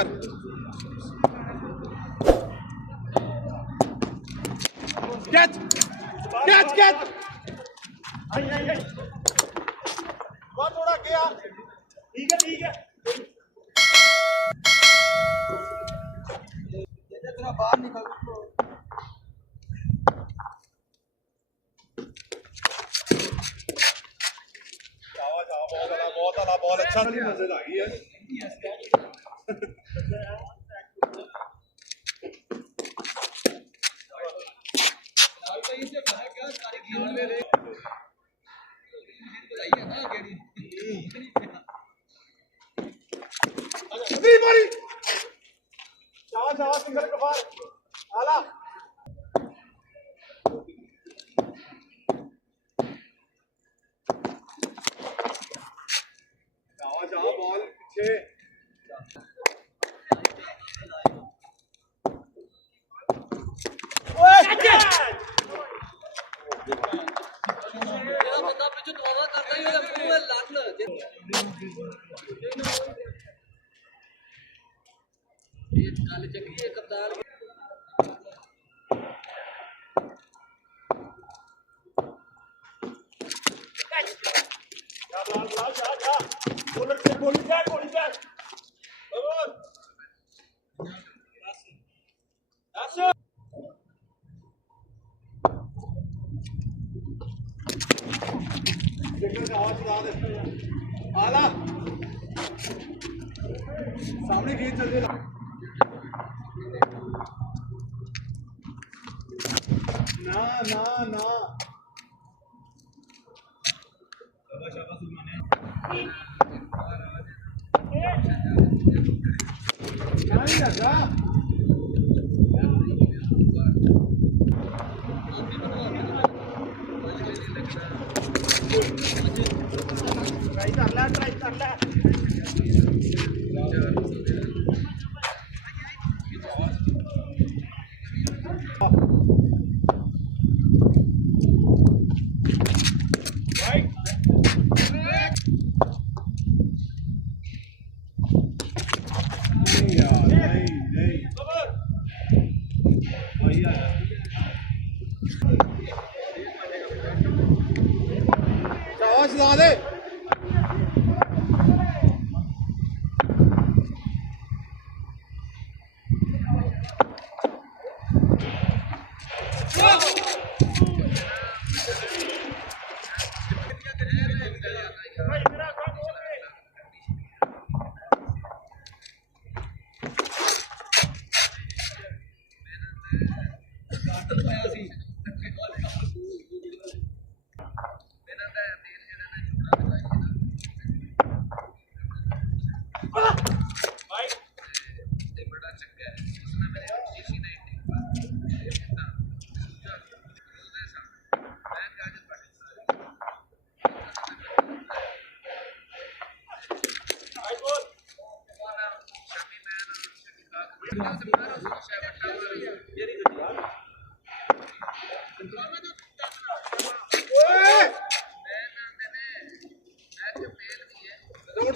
Catch! Catch! Catch! बहुत थोड़ा गया। ठीक है ठीक है। थोड़ा बाहर निकल। जाओ बहुत आला बॉल अच्छा नजर आ गई है। जावा सिंगल कफार आला जावा बॉल पीछे आला सामने गेंद चल रही ना ना ना नहीं लगा ट्राई कर ले चला दे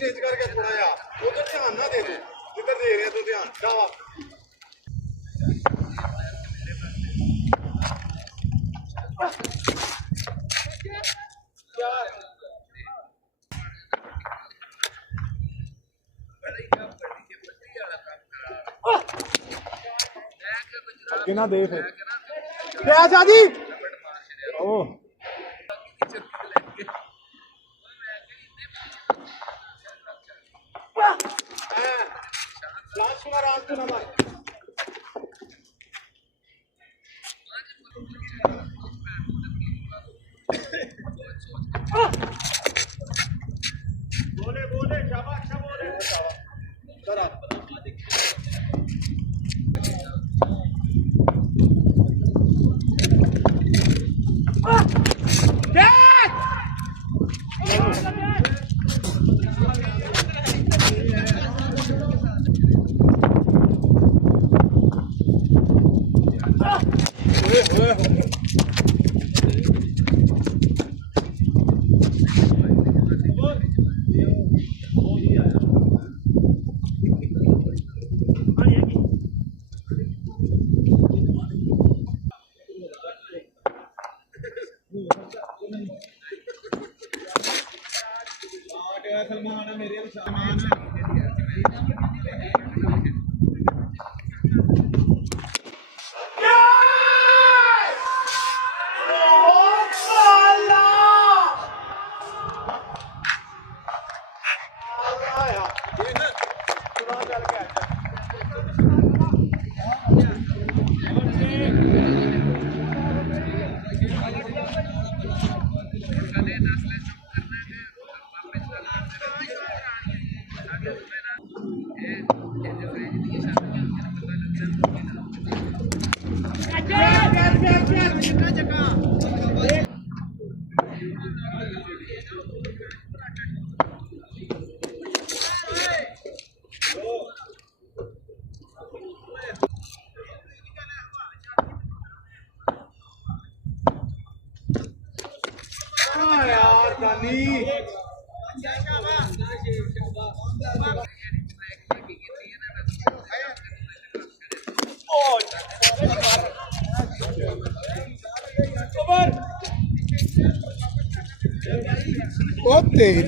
चेंज करके थोड़ा यार उधर ध्यान ना दे दो जिधर दे रहे हैं तो ध्यान जावा आगे ना दे फिर क्या आजादी ओ बोले बोले शाबाश अच्छा बोले जरा यार दानी ओ तेरी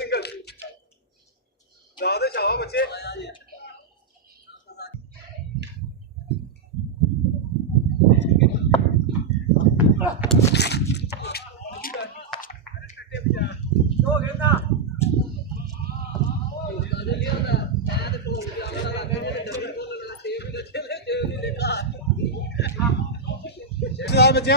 सिंगल ज्यादा चाहो बच्चे बच्चे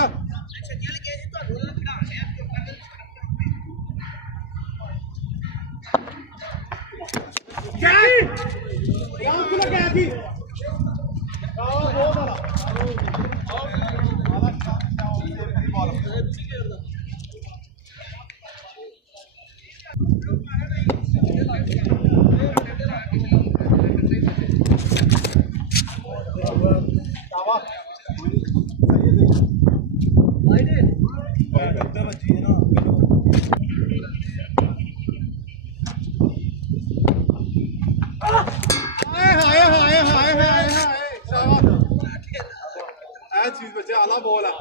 चीज बच्चे आला बॉल है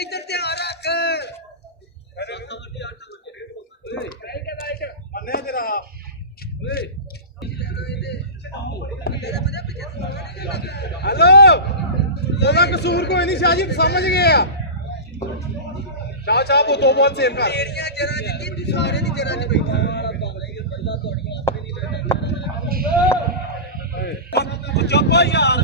इधर ध्यान रख हेलो ओदा कसूर कोई नहीं शाह जी समझ गए चाह चाह वो दो बॉल सेव कर चुप यार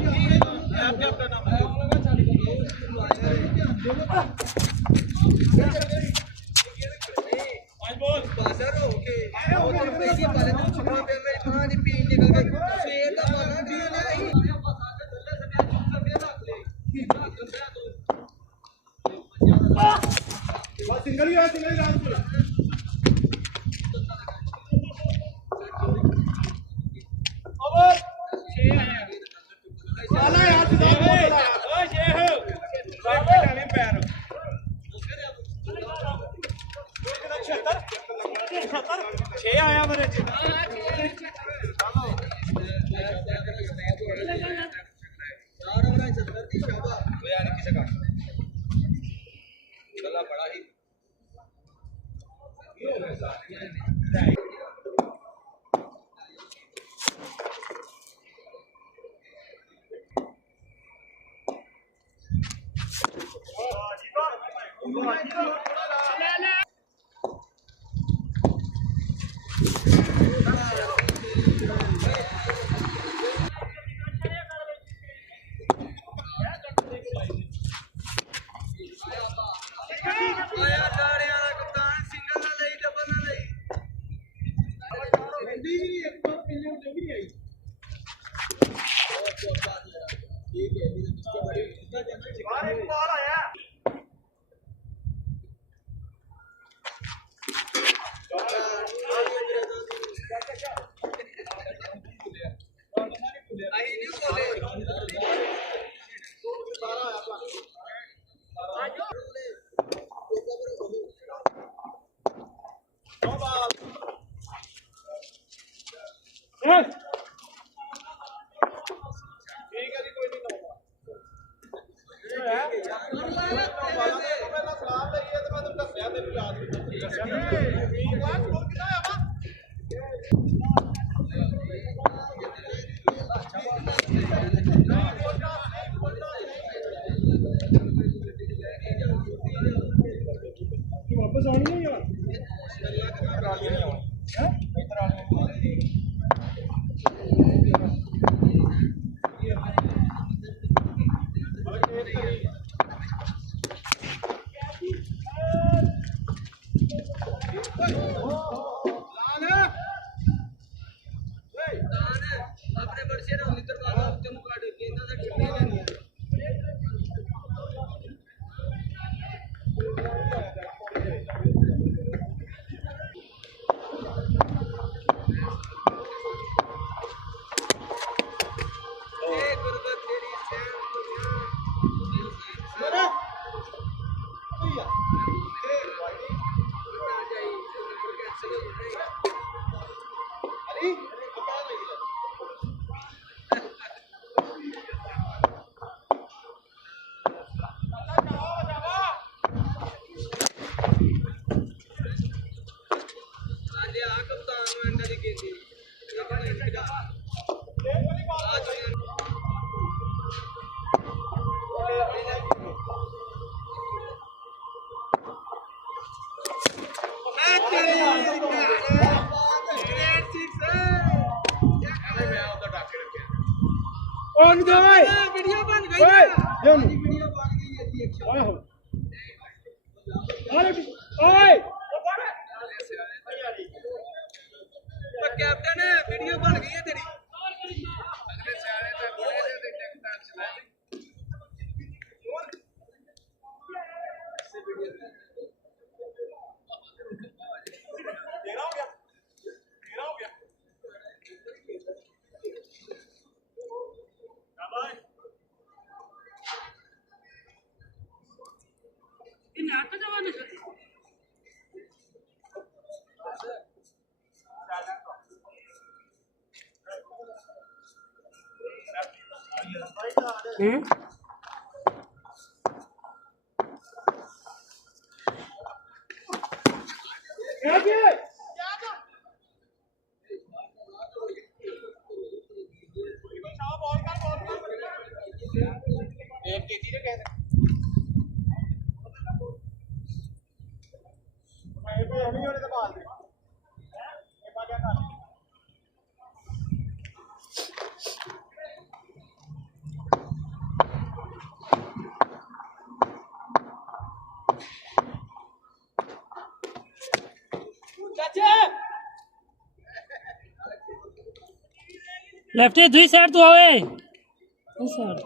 सिंगल ही आया मेरे बड़ा ही वापस आनी है यार वीडियो बन गई वीडियो बन गई कैप्टन वीडियो बन गई है तेरी लेफ्ट दुई साइड तो आवे इस साइड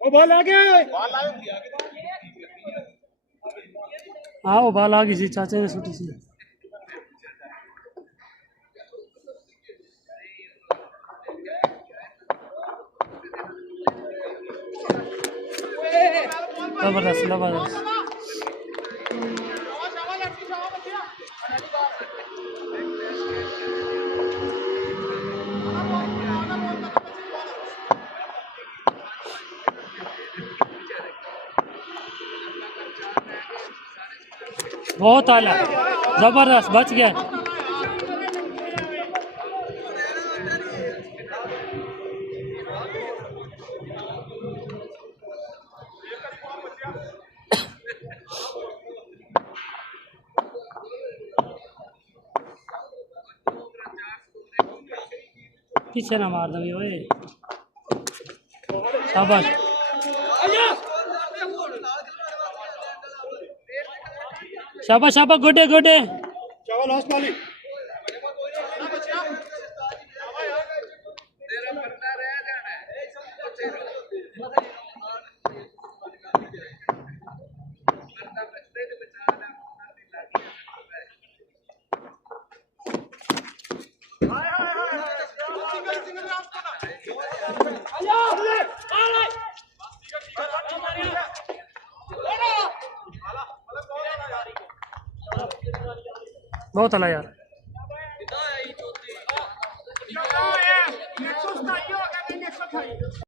ओ बॉल आ गया आओ बॉल आ गई सी चाचे ने छोटी सी जबरदस्त जबरदस्त बहुत आला जबरदस्त बच गया पीछे ना मार दो ओए शाबाश शाबाश शाबाश गुडे गुडे चावल लास्ट वाली ਬਹੁਤ ਹਲਾ ਯਾਰ